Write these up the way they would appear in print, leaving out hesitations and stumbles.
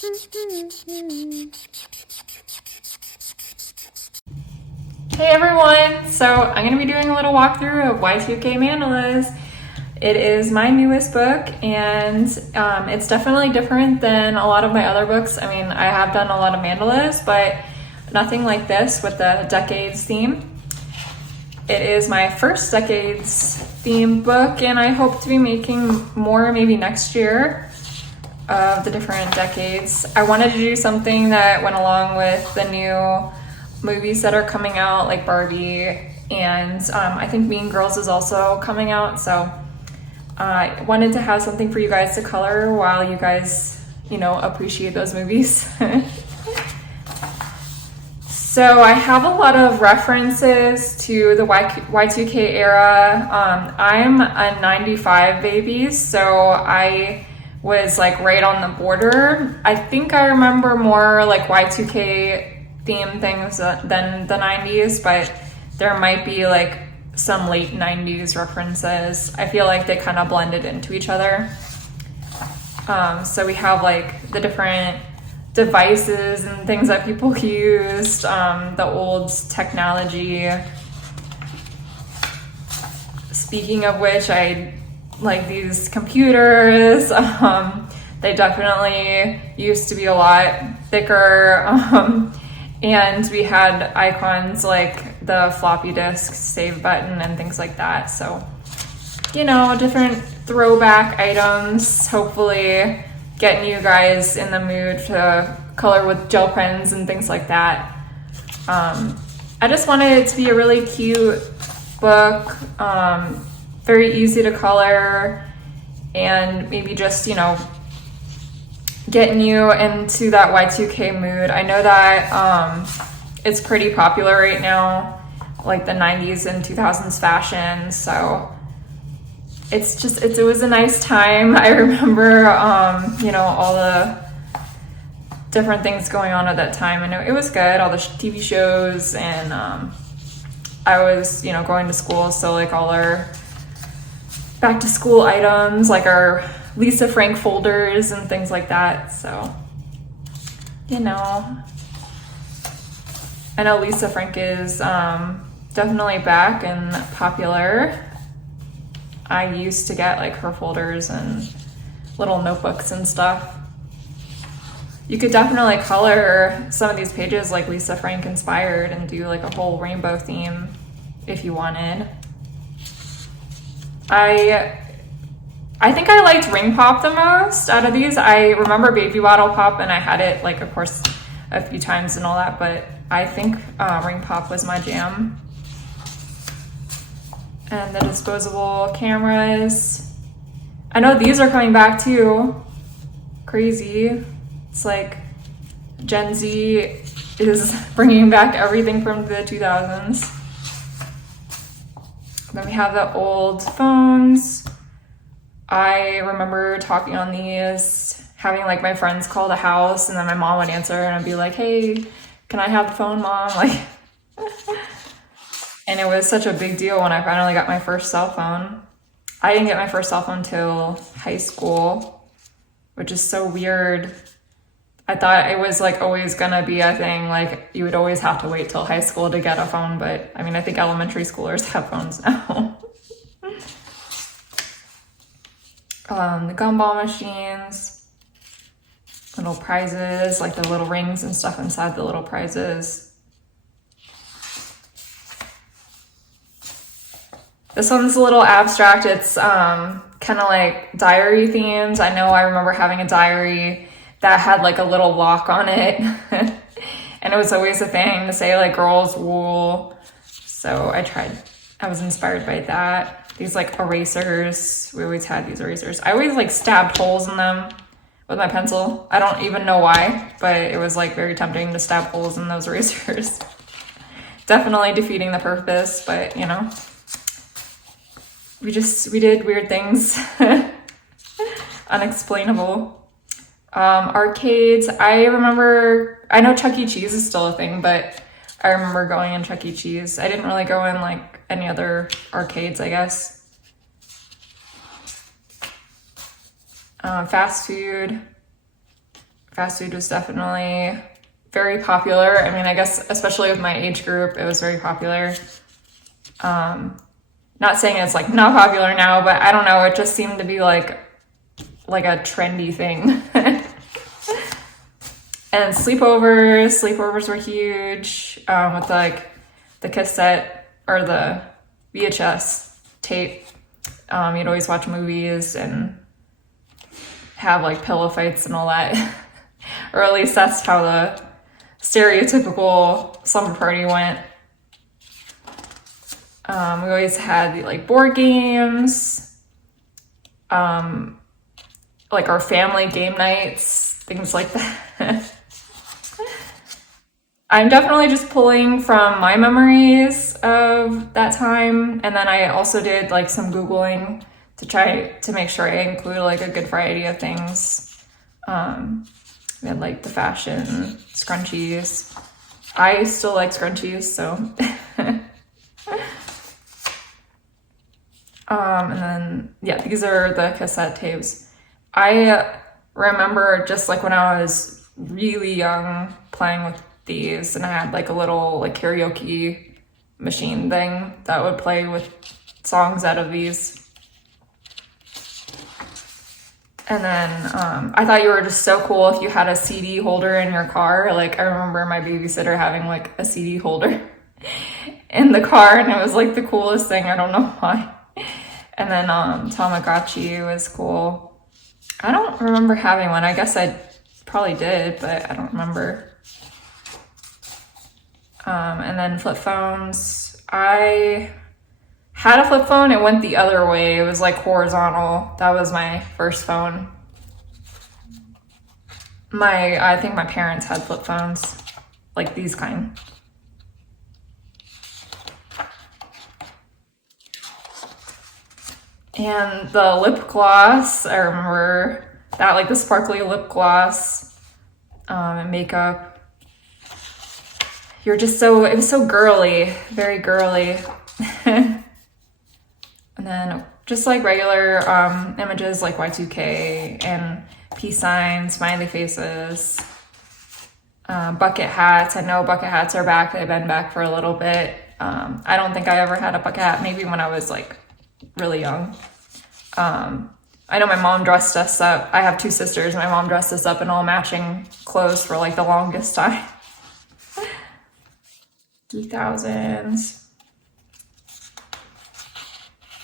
Hey everyone! So I'm going to be doing a little walkthrough of Y2K Mandalas. It is my newest book, and it's definitely different than a lot of my other books. I mean, I have done a lot of mandalas, but nothing like this with the decades theme. It is my first decades theme book, and I hope to be making more maybe next year of the different decades. I wanted to do something that went along with the new movies that are coming out, like Barbie, and I think Mean Girls is also coming out, so I wanted to have something for you guys to color while you guys, appreciate those movies. So I have a lot of references to the Y2K era. I'm a 95 baby, so I was like right on the border. I think I remember more like Y2K theme things than the 90s, but there might be like some late 90s references. I feel like they kind of blended into each other. So we have like the different devices and things that people used, the old technology. Speaking of which, I like these computers. They definitely used to be a lot thicker. And we had icons like the floppy disk save button and things like that. So, different throwback items, hopefully getting you guys in the mood to color with gel pens and things like that. I just wanted it to be a really cute book, very easy to color, and maybe just, getting you into that Y2K mood. I know that it's pretty popular right now, like the 90s and 2000s fashion, so it was a nice time. I remember, all the different things going on at that time. I know it was good, all the TV shows, and I was, going to school, so like all our back to school items, like our Lisa Frank folders and things like that. So, I know Lisa Frank is definitely back and popular. I used to get like her folders and little notebooks and stuff. You could definitely color some of these pages like Lisa Frank inspired and do like a whole rainbow theme if you wanted. I think I liked Ring Pop the most out of these. I remember Baby Bottle Pop, and I had it like, of course, a few times and all that, but I think Ring Pop was my jam. And the disposable cameras. I know these are coming back too. Crazy. It's like Gen Z is bringing back everything from the 2000s. Then we have the old phones. I remember talking on these, having like my friends call the house, and then my mom would answer and I'd be like, hey, can I have the phone, Mom? Like, and it was such a big deal when I finally got my first cell phone. I didn't get my first cell phone till high school, which is so weird. I thought it was like always gonna be a thing, like you would always have to wait till high school to get a phone, but I mean, I think elementary schoolers have phones now. The gumball machines, little prizes, like the little rings and stuff inside the little prizes. This one's a little abstract. It's kind of like diary themes. I know I remember having a diary that had like a little lock on it. And it was always a thing to say like girls wool. So I was inspired by that. These like erasers, we always had these erasers. I always like stabbed holes in them with my pencil. I don't even know why, but it was like very tempting to stab holes in those erasers. Definitely defeating the purpose, but we did weird things. Unexplainable. Arcades, I know Chuck E. Cheese is still a thing, but I remember going in Chuck E. Cheese. I didn't really go in like any other arcades, I guess. Fast fast food was definitely very popular. I mean, I guess especially with my age group, it was very popular. Not saying it's like not popular now, but I don't know, it just seemed to be like a trendy thing. And sleepovers were huge, with like the cassette or the VHS tape. You'd always watch movies and have like pillow fights and all that. Or at least that's how the stereotypical slumber party went. We always had like board games, like our family game nights, things like that. I'm definitely just pulling from my memories of that time, and then I also did like some Googling to try to make sure I include like a good variety of things. We had like the fashion scrunchies. I still like scrunchies, so. And then, yeah, these are the cassette tapes. I remember just like when I was really young playing with these, and I had like a little like karaoke machine thing that would play with songs out of these. And then I thought you were just so cool if you had a CD holder in your car. Like I remember my babysitter having like a CD holder in the car, and it was like the coolest thing. I don't know why. And then Tamagotchi was cool. I don't remember having one. I guess I probably did, but I don't remember. And then flip phones. I had a flip phone. It went the other way. It was like horizontal. That was my first phone. I think my parents had flip phones, like these kind. And the lip gloss, I remember that, like the sparkly lip gloss, and makeup. It was so girly, very girly. And then just like regular images like Y2K and peace signs, smiley faces, bucket hats. I know bucket hats are back. They've been back for a little bit. I don't think I ever had a bucket hat, maybe when I was like really young. I know my mom dressed us up. I have two sisters. My mom dressed us up in all matching clothes for like the longest time. 2000s.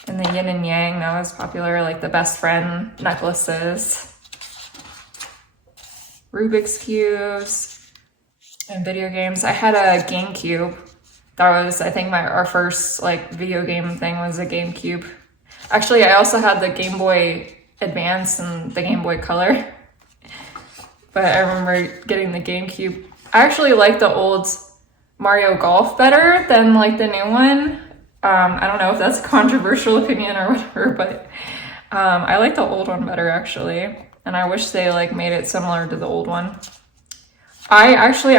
And the yin and yang, that was popular, like the best friend necklaces. Rubik's cubes and video games. I had a GameCube. That was, I think, our first like video game thing was a GameCube. Actually, I also had the Game Boy Advance and the Game Boy Color. But I remember getting the GameCube. I actually like the old Mario Golf better than like the new one. I don't know if that's a controversial opinion or whatever, but I like the old one better actually. And I wish they like made it similar to the old one. I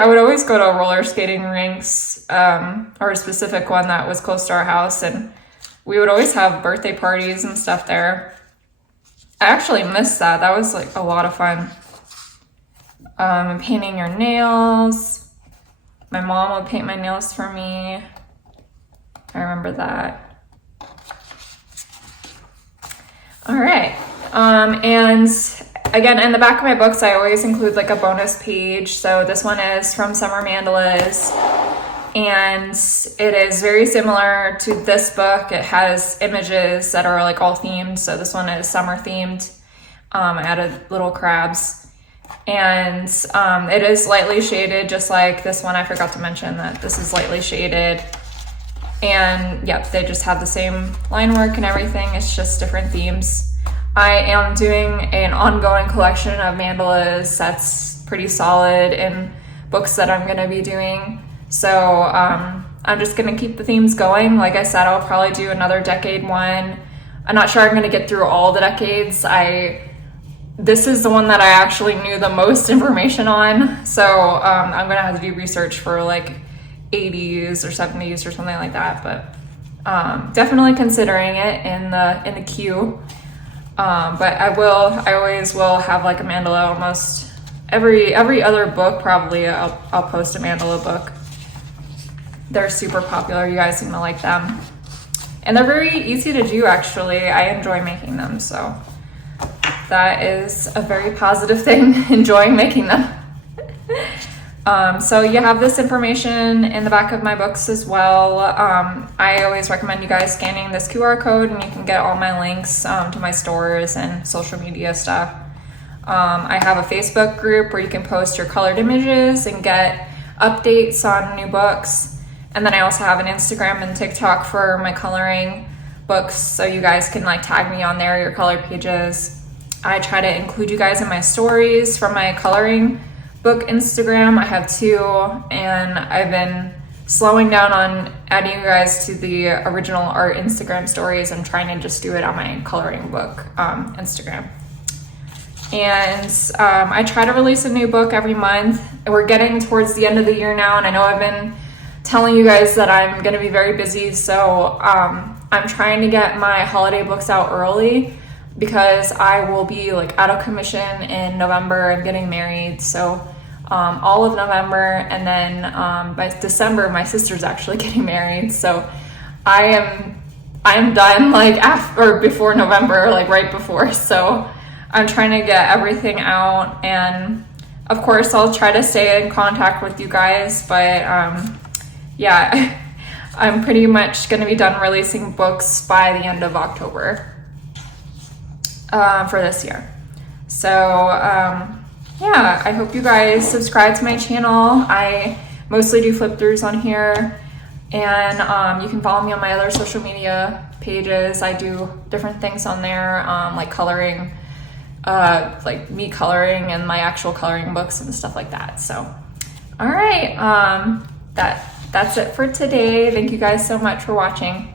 would always go to roller skating rinks, or a specific one that was close to our house, and we would always have birthday parties and stuff there. I actually missed that. That was like a lot of fun. And painting your nails. My mom would paint my nails for me. I remember that. All right. And again, in the back of my books, I always include like a bonus page. So this one is from Summer Mandalas, and it is very similar to this book. It has images that are like all themed. So this one is summer themed. I added little crabs. And it is lightly shaded, just like this one. I forgot to mention that this is lightly shaded. And yep, they just have the same line work and everything. It's just different themes. I am doing an ongoing collection of mandalas that's pretty solid in books that I'm going to be doing. So I'm just going to keep the themes going. Like I said, I'll probably do another decade one. I'm not sure I'm going to get through all the decades. This is the one that I actually knew the most information on. So I'm going to have to do research for like 80s or 70s or something like that. But definitely considering it in the queue. But I always will have like a mandala almost every other book probably I'll post a mandala book. They're super popular. You guys seem to like them. And they're very easy to do, actually. I enjoy making them, so that is a very positive thing, enjoying making them. So you have this information in the back of my books as well. I always recommend you guys scanning this QR code, and you can get all my links to my stores and social media stuff. I have a Facebook group where you can post your colored images and get updates on new books. And then I also have an Instagram and TikTok for my coloring books, so you guys can like tag me on there, your colored pages. I try to include you guys in my stories from my coloring book Instagram. I have 2, and I've been slowing down on adding you guys to the original art Instagram stories. I'm trying to just do it on my coloring book Instagram. And I try to release a new book every month. We're getting towards the end of the year now, and I know I've been telling you guys that I'm going to be very busy, so I'm trying to get my holiday books out early because I will be like out of commission in November. I'm getting married, so all of November, and then by December my sister's actually getting married, so I'm done like after or before November, like right before. So I'm trying to get everything out, and of course I'll try to stay in contact with you guys, but yeah, I'm pretty much going to be done releasing books by the end of October for this year. So yeah, I hope you guys subscribe to my channel. I mostly do flip throughs on here, and you can follow me on my other social media pages. I do different things on there, like coloring, like me coloring and my actual coloring books and stuff like that. So all right, that's it for today. Thank you guys so much for watching.